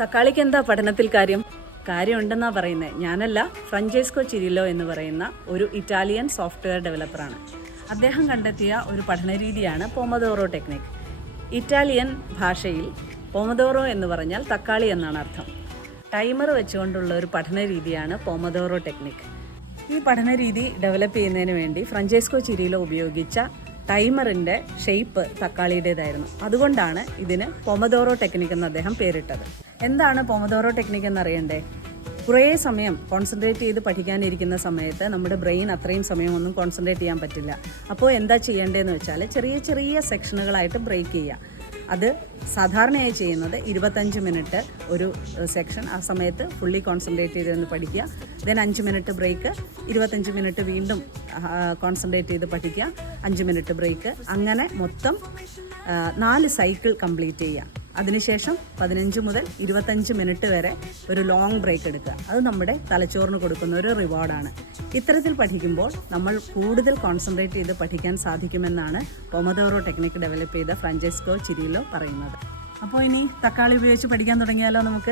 തക്കാളിക്ക് എന്താ പഠനത്തിൽ കാര്യമുണ്ടെന്നാണ് പറയുന്നത്. ഞാനല്ല, ഫ്രാഞ്ചെസ്കോ ചിരില്ലോ എന്ന് പറയുന്ന ഒരു ഇറ്റാലിയൻ സോഫ്റ്റ്വെയർ ഡെവലപ്പറാണ്. അദ്ദേഹം കണ്ടെത്തിയ ഒരു പഠന രീതിയാണ് പോമോദോറോ ടെക്നിക്. ഇറ്റാലിയൻ ഭാഷയിൽ പോമോദോറോ എന്ന് പറഞ്ഞാൽ തക്കാളി എന്നാണ് അർത്ഥം. ടൈമർ വെച്ചുകൊണ്ടുള്ള ഒരു പഠന രീതിയാണ് പോമോദോറോ ടെക്നിക്. ഈ പഠന രീതി ഡെവലപ്പ് ചെയ്യുന്നതിന് വേണ്ടി ഫ്രാഞ്ചെസ്കോ ചിരില്ലോ ഉപയോഗിച്ച ടൈമറിൻ്റെ ഷേപ്പ് തക്കാളിയുടേതായിരുന്നു. അതുകൊണ്ടാണ് ഇതിന് പോമോദോറോ ടെക്നിക് എന്ന് അദ്ദേഹം പേരിട്ടത്. എന്താണ് പോമോദോറോ ടെക്നിക് എന്നറിയണ്ടേ? കുറേ സമയം കോൺസെൻട്രേറ്റ് ചെയ്ത് പഠിക്കാനിരിക്കുന്ന സമയത്ത് നമ്മുടെ ബ്രെയിൻ അത്രയും സമയമൊന്നും കോൺസെൻട്രേറ്റ് ചെയ്യാൻ പറ്റില്ല. അപ്പോൾ എന്താ ചെയ്യേണ്ടതെന്ന് വെച്ചാൽ ചെറിയ ചെറിയ സെക്ഷനുകളായിട്ട് ബ്രേക്ക് ചെയ്യുക. അത് സാധാരണയായി ചെയ്യുന്നത് 25 മിനിറ്റ് ഒരു സെക്ഷൻ, ആ സമയത്ത് ഫുള്ളി കോൺസെൻട്രേറ്റ് ചെയ്തൊന്ന് പഠിക്കുക. ദെൻ 5 മിനിറ്റ് ബ്രേക്ക്, 25 മിനിറ്റ് വീണ്ടും കോൺസെൻട്രേറ്റ് ചെയ്ത് പഠിക്കുക, 5 മിനിറ്റ് ബ്രേക്ക്, അങ്ങനെ മൊത്തം 4 സൈക്കിൾ കംപ്ലീറ്റ് ചെയ്യുക. അതിനുശേഷം 15 മുതൽ 25 മിനിറ്റ് വരെ ഒരു ലോങ് ബ്രേക്ക് എടുക്കുക. അത് നമ്മുടെ തലച്ചോറിന് കൊടുക്കുന്ന ഒരു റിവാർഡാണ്. ഇത്തരത്തിൽ പഠിക്കുമ്പോൾ നമ്മൾ കൂടുതൽ കോൺസെൻട്രേറ്റ് ചെയ്ത് പഠിക്കാൻ സാധിക്കുമെന്നാണ് പോമോദോറോ ടെക്നിക് ഡെവലപ്പ് ചെയ്ത ഫ്രാഞ്ചെസ്കോ ചിരില്ലോ പറയുന്നത്. അപ്പോൾ ഇനി തക്കാളി ഉപയോഗിച്ച് പഠിക്കാൻ തുടങ്ങിയാലോ നമുക്ക്?